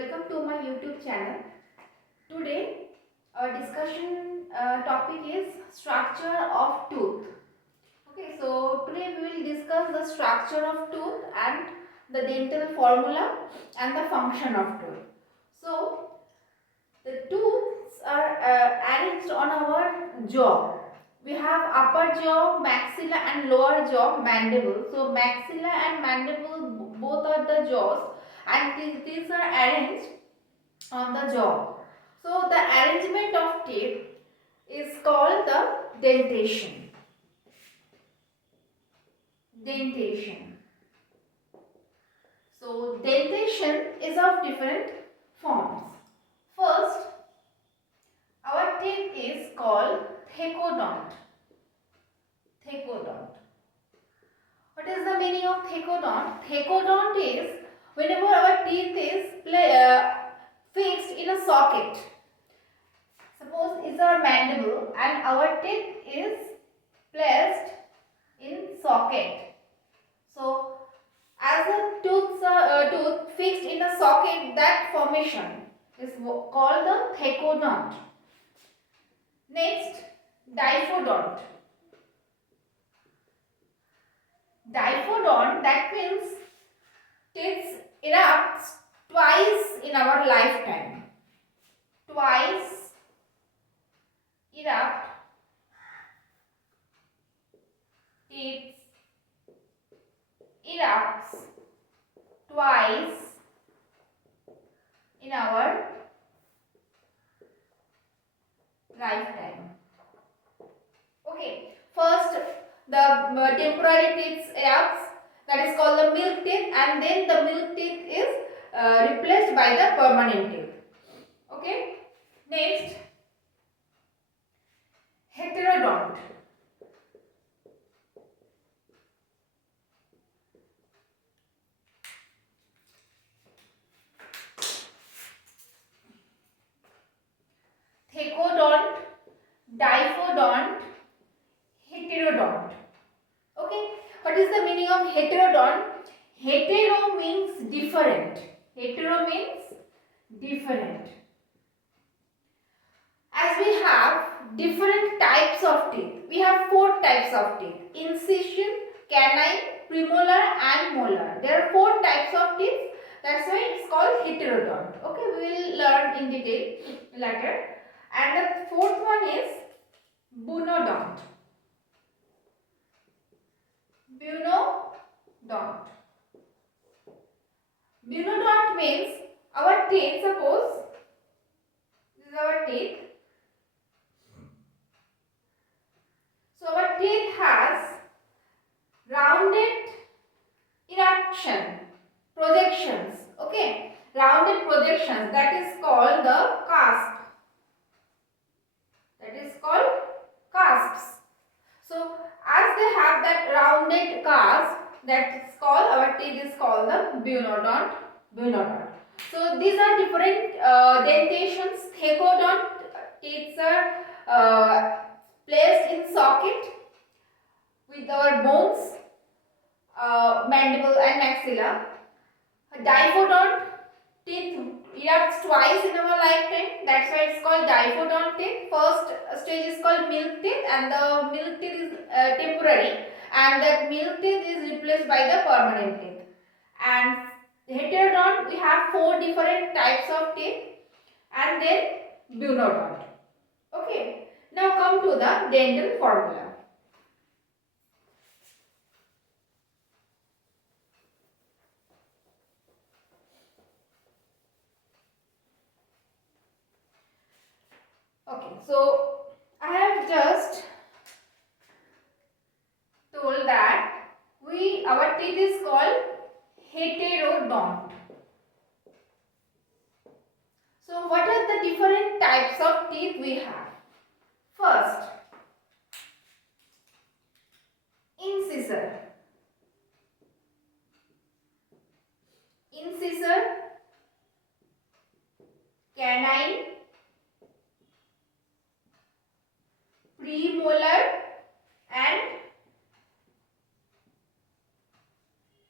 welcome to my YouTube channel. Today our discussion topic is structure of tooth. Okay, so today we will discuss the structure of tooth and the dental formula and the function of tooth. So the tooths are arranged on our jaw. We have upper jaw, maxilla and lower jaw, mandible. So maxilla and mandible both are the jaws, and these are arranged on the jaw. So the arrangement of teeth is called the dentation. Dentation. So dentation is of different forms. First, our teeth is called thecodont. Thecodont. What is the meaning of thecodont? Thecodont is whenever our teeth is fixed in a socket. Suppose it's our mandible and our teeth is placed in socket. So as a tooth fixed in a socket, that formation is called the thecodont. Next, diphodont. Diphodont, that means teeth erupts twice in our lifetime. Twice erupt teeth erupts twice in our lifetime. Okay, first the temporary teeth erupts, that is called the milk teeth, and then the milk teeth is replaced by the permanent teeth. Okay, next, heterodont. Thecodont, diphodont, heterodont. Okay, what is the meaning of heterodont? Hetero means different. Hetero means different. As we have different types of teeth, we have 4 types of teeth: incision, canine, premolar and molar. There are 4 types of teeth. That's why it's called heterodont. Okay, we will learn in detail later. And the 4th one is bunodont. Bunodont. Bunodont means our teeth, suppose this is our teeth. So our teeth has rounded eruption, projections. Okay, rounded projections, that is called the cusp. That is called cusps. So as they have that rounded cusp, that is called, our teeth is called the bunodont. Bunodont. So these are different dentations. Thecodont teeth are placed in socket with our bones, mandible and maxilla. Diphodont teeth erupts twice in our lifetime. That's why it's called diphodont teeth. First stage is called milk teeth, and the milk teeth is temporary, and that milk teeth is replaced by the permanent teeth. And heterodont, we have 4 different types of teeth, and then bunodont. Okay, now come to the dental formula. Okay, so I have just told that our teeth is called heterodont. So what are the different types of teeth we have? First, incisor. Incisor, canine, premolar and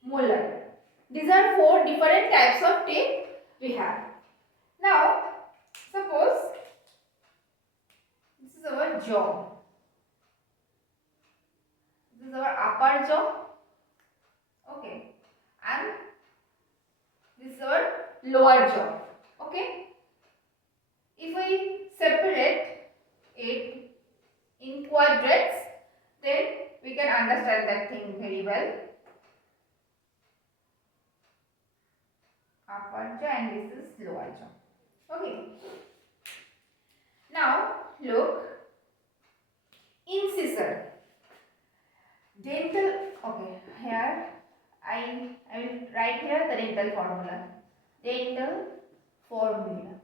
molar. These are 4 different types of teeth we have. Now, suppose this is our jaw. This is our upper jaw. Okay. And this is our lower jaw. Okay. If we separate it in quadrants, then we can understand that thing very well. Upper jaw and this is lower jaw. Okay. Now look, incisor. Dental. Okay. Here I will write here the dental formula. Dental formula.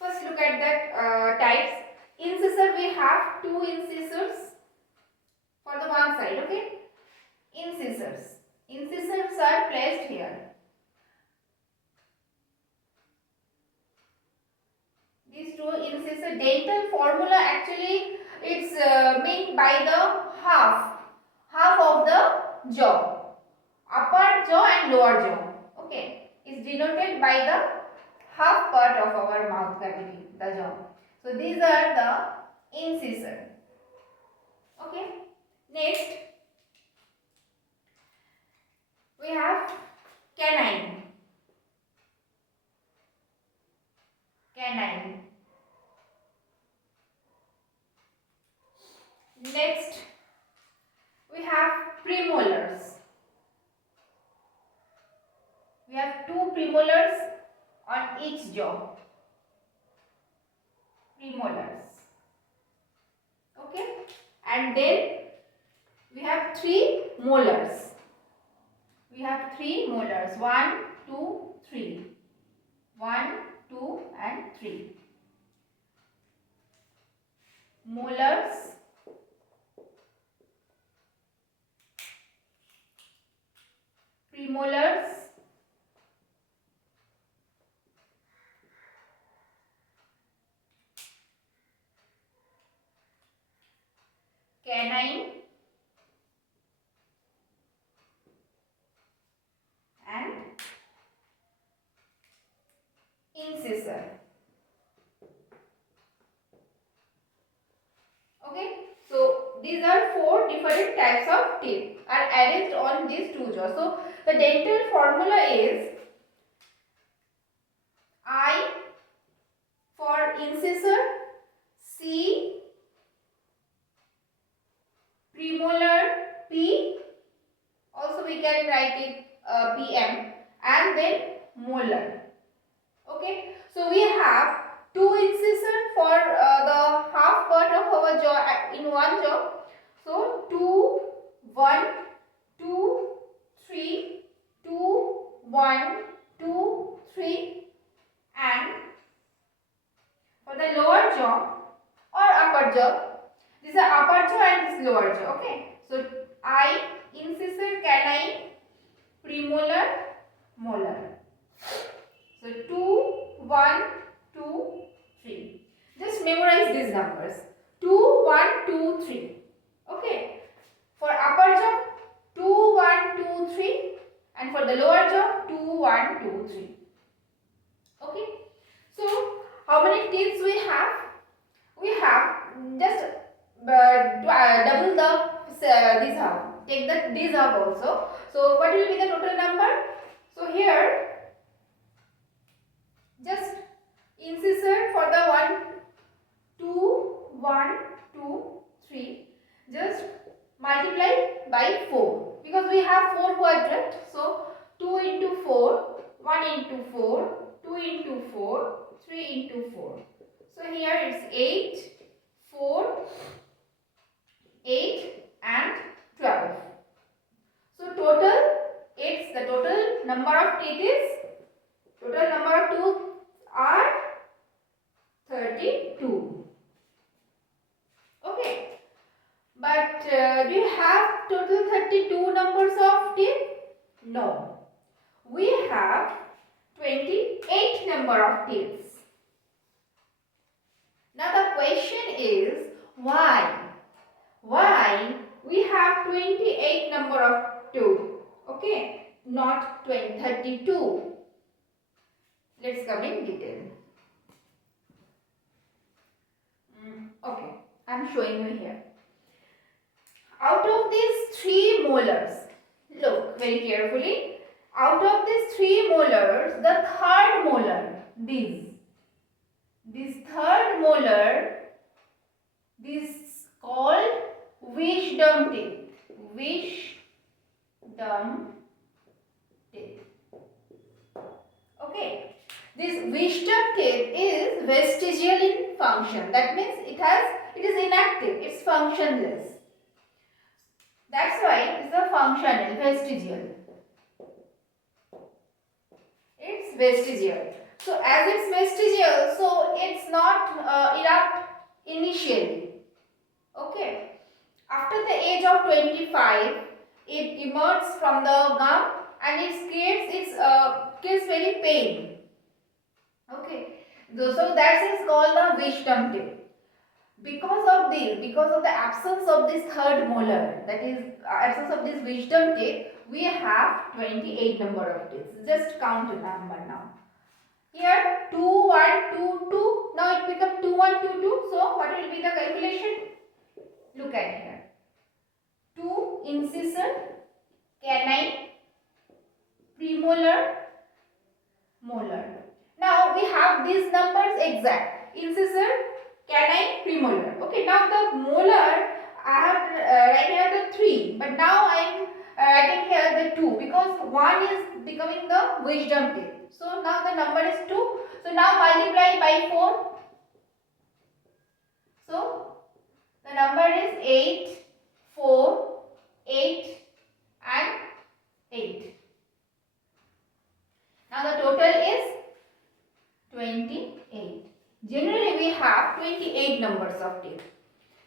First look at that types. Incisor, we have two incisors for the one side. Okay. Incisors. Incisors are placed here. These two incisors. Dental formula actually it's meant by the half of the jaw. Upper jaw and lower jaw. Okay. Is denoted by the half part of our mouth cavity, the jaw. So these are the incisor. Okay. Next, we have canine. Canine. Next, we have premolars. We have two premolars on each jaw. Premolars. Okay. And then we have three molars. We have three molars. 1, 2, 3. 1, 2 and 3. Molars. Premolars. Canine. And incisor. Okay, so these are four different types of teeth are arranged on these two jaws. So the dental formula is I for incisor, C premolar, P also we can write it PM, and then molar. Okay, so we have two incisor for the half part of our jaw in one jaw. So 2, 1, 2, 3, 2, 1, 2, 3, and for the lower jaw or upper jaw, this is upper jaw and this lower jaw. Okay, so I incisor, canine, premolar, molar. So 2, 1, 2, 3. Just memorize these numbers. 2, 1, 2, 3. Okay. For upper jaw, 2, 1, 2, 3. And for the lower jaw, 2, 1, 2, 3. Okay. So how many teeth we have? We have just double the this half. Take this half also. So what will be the total number? So here just incisor for the 1, 2, 1, 2, 3. Just multiply by 4 because we have 4 quadrant. So 2 into 4, 1 into 4, 2 into 4, 3 into 4. So here it's 8, 4, 8 and 12. So the total number of teeth is, total number of tooth are 32. Okay. But do you have total 32 numbers of teeth? No. We have 28 number of teeth. Now the question is why? Why we have 28 number of tooth? Okay, not 32. Let's come in detail. Okay, I'm showing you here. Out of these 3 molars, look very carefully. Out of these 3 molars, the third molar, this third molar, this called wisdom teeth. Wisdom teeth. Okay. This wisdom teeth is vestigial in function. That means it is inactive. It's functionless. That's why it's a functional, vestigial. It's vestigial. So as it's vestigial, so it's not erupt initially. Okay. After the age of 25, it emerges from the gum and it creates very pain. Okay. So that is called the wisdom teeth. Because of the absence of this third molar, that is absence of this wisdom teeth, we have 28 number of teeth. Just count the number now. Here 2, 1, 2, 2. Now it becomes 2, 1, 2, 2. So what will be the calculation? Look at here. 2 incisor, canine, premolar, molar. Now we have these numbers exact. Incisor, canine, premolar. Okay, now the molar, I have written here the 3, but now I am writing here the 2 because 1 is becoming the wisdom teeth. So now the number is 2. So now multiply by 4. So the number is 8, 4, 8 and 8. Now the total is 28. Generally we have 28 numbers of teeth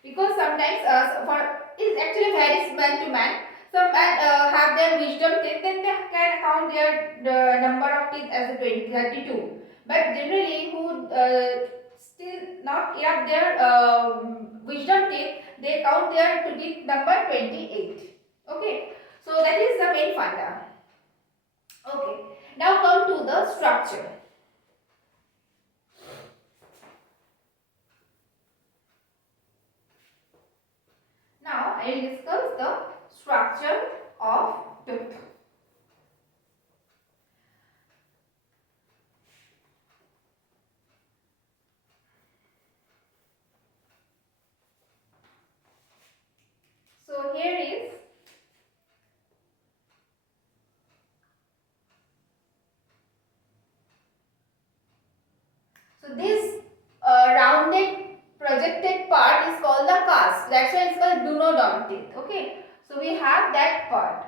because sometimes it actually varies man to man. Some have their wisdom teeth, then they can count the number of teeth as 32. But generally who still not have their wisdom teeth, they count their teeth number 28. Okay, so that is the main funda. Okay, now come to the structure. Now I will discuss the structure of tooth. So here is this rounded projected part is called the cusp. That's why it's called duodenum. Okay, so we have that part.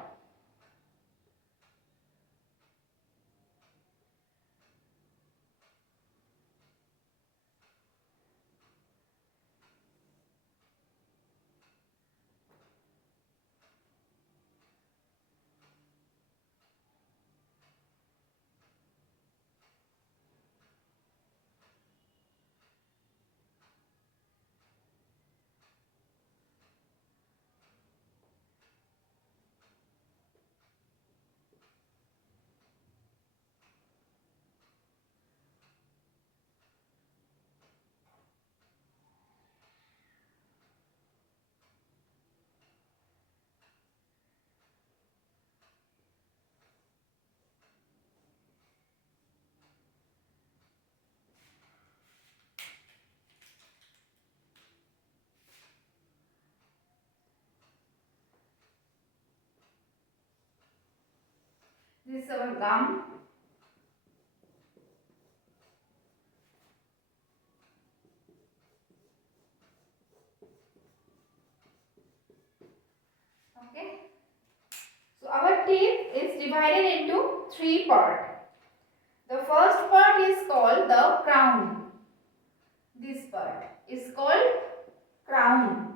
This is our gum. Okay. So our teeth is divided into 3 parts. The first part is called the crown. This part is called crown.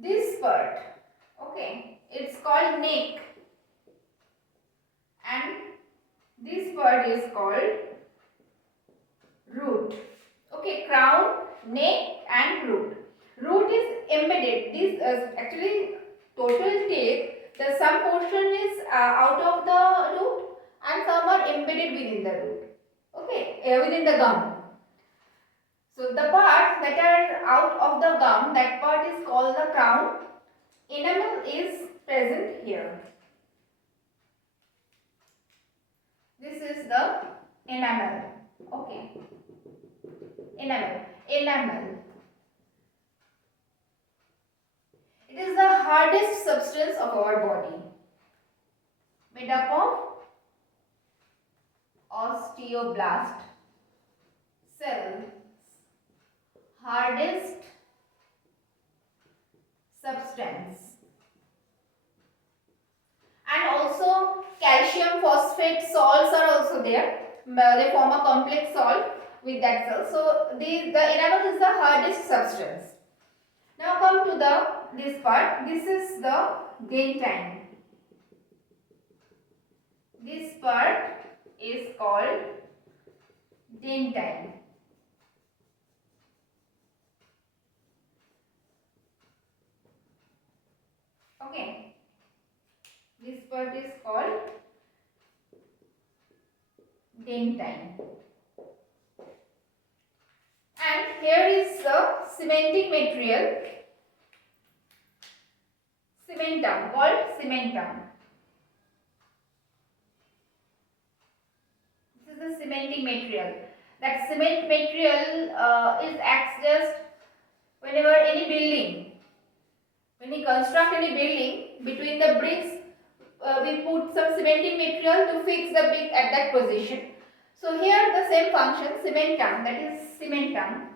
This part, okay, it's called neck. And this part is called root. Okay, crown, neck and root. Root is embedded. This actually total teeth, the some portion is out of the root and some are embedded within the root. Okay, within the gum. So the parts that are out of the gum, that part is called the crown. Enamel is present here. This is the enamel. Okay. Enamel. It is the hardest substance of our body, made up of osteoblast cells. Hardest substance. And also calcium phosphate salts are also there. They form a complex salt with that cell. So the enamel is the hardest substance. Now come to this part. This is the dentine. This part is called dentine. Okay. This part is called dentine. And here is the cementing material. Cementum, called cementum. This is the cementing material. That cement material acts just whenever any building, when we construct any building, between the bricks we put some cementing material to fix the brick at that position. So here the same function, cementum, that is cementum,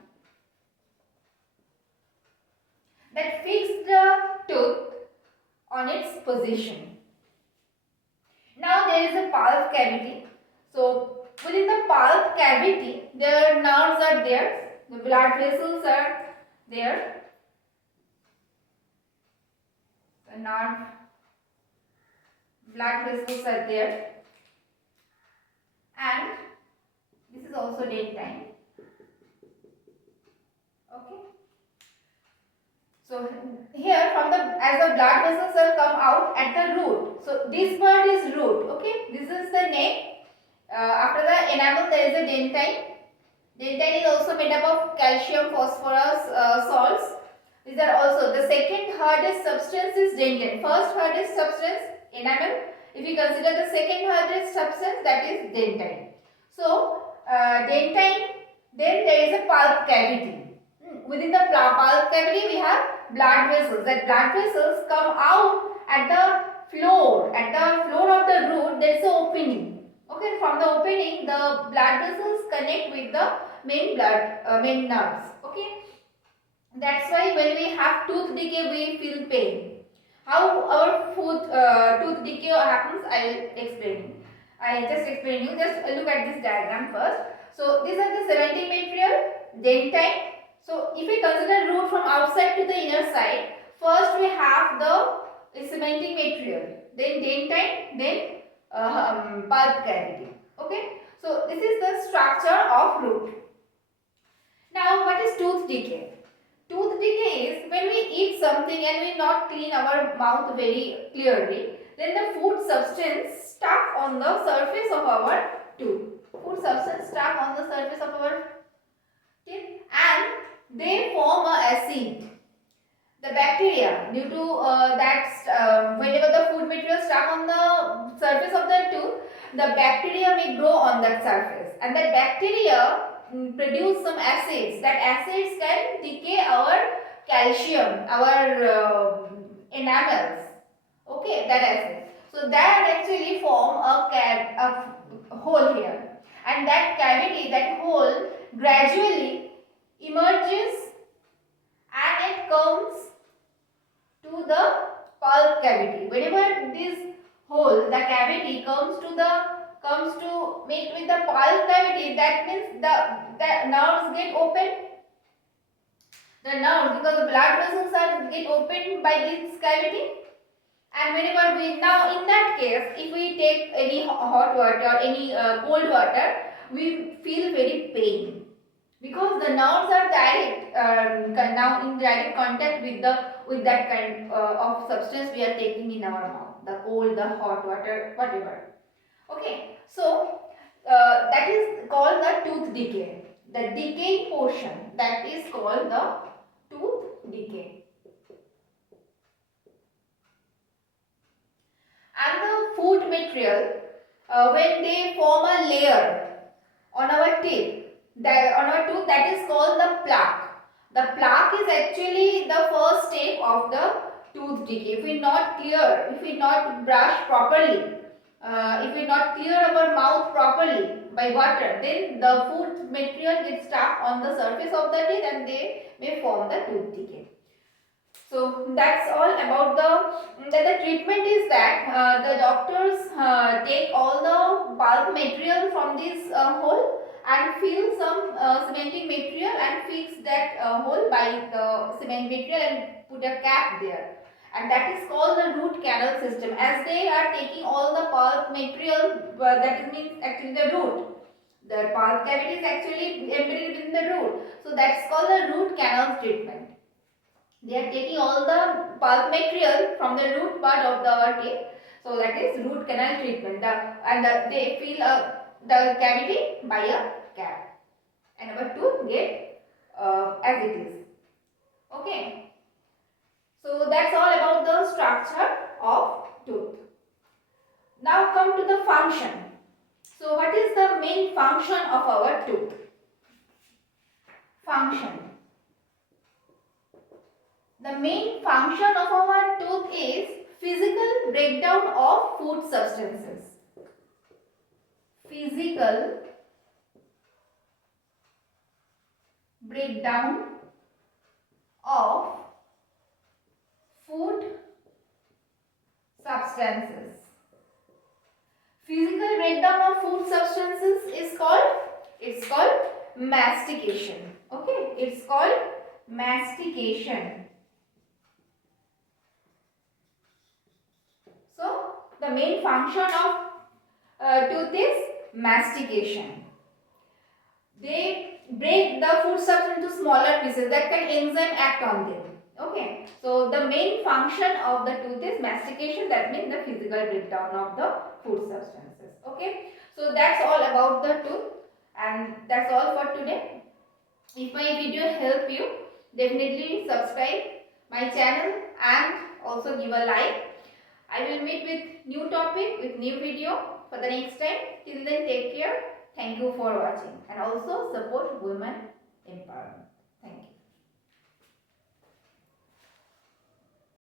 that fixes the tooth on its position. Now there is a pulp cavity. So within the pulp cavity, the nerves are there, the blood vessels are there, the blood vessels are there, and this is also dentine. Okay. So here as the blood vessels are come out at the root. So this part is root. Okay. This is the name. After the enamel there is a dentine. Dentine is also made up of calcium, phosphorus salts. These are also the second hardest substance is dentine. First hardest substance enamel. If you consider the second hardest substance, that is dentine. So dentine, then there is a pulp cavity. Within the pulp cavity we have blood vessels. That blood vessels come out at the floor. At the floor of the root there is an opening. Okay, from the opening the blood vessels connect with the main nerves. Okay, that's why when we have tooth decay we feel pain. How our tooth decay happens, I will explain. I just explain you. Just look at this diagram first. So these are the cementing material, dentine. So if we consider root from outside to the inner side, first we have the cementing material, then dentine, then pulp cavity. Okay. So this is the structure of root. Now what is tooth decay? Tooth decay is when we eat something and we not clean our mouth very clearly, then the food substance stuck on the surface of our tooth. Food substance stuck on the surface of our teeth and they form a acid. The bacteria, due to whenever the food material stuck on the surface of the tooth, the bacteria may grow on that surface, and that bacteria produce some acids. That acids can decay our calcium, our enamels. Okay, that acid. So that actually form a hole here, and that cavity, that hole gradually emerges and it comes to the pulp cavity. Whenever this hole, the cavity comes to meet with the pulp cavity, that means the nerves get open. The nerves, because the blood vessels are get opened by this cavity. And whenever we, now in that case, if we take any hot water or any cold water, we feel very pain, because the nerves are now in direct contact with that kind of substance we are taking in our mouth, the cold, the hot water, whatever. Okay, so that is called the tooth decay. The decaying portion, that is called the tooth decay. And the food material, when they form a layer on our teeth, on our tooth, that is called the plaque. The plaque is actually the first step of the tooth decay. If we not clear, if we not brush properly, if we not clear our mouth properly by water, then the food material gets stuck on the surface of the teeth and they may form the tooth decay. So that's all about the treatment is that the doctors take all the pulp material from this hole and fill some cementing material and fix that hole by the cement material and put a cap there, and that is called the root canal system. As they are taking all the pulp material, that means actually the root. The pulp cavity is actually embedded in the root, so that's called the root canal treatment. They are taking all the pulp material from the root part of our teeth. So that is root canal treatment. They fill the cavity by a cap, and our tooth get as it is. Okay. So that's all about the structure of tooth. Now come to the function. So what is the main function of our tooth? Function. The main function of our tooth is physical breakdown of food substances. Physical breakdown of food substances. Physical breakdown of food substances is called, it's called mastication. Okay, it's called mastication. So the main function of tooth is mastication. They break the food substance into smaller pieces that can enzyme act on them. Okay, so the main function of the tooth is mastication. That means the physical breakdown of the food substances. Okay, so that's all about the tooth, and that's all for today. If my video help you, definitely subscribe my channel and also give a like. I will meet with new topic with new video for the next time. Till then, take care. Thank you for watching, and also support women empowerment.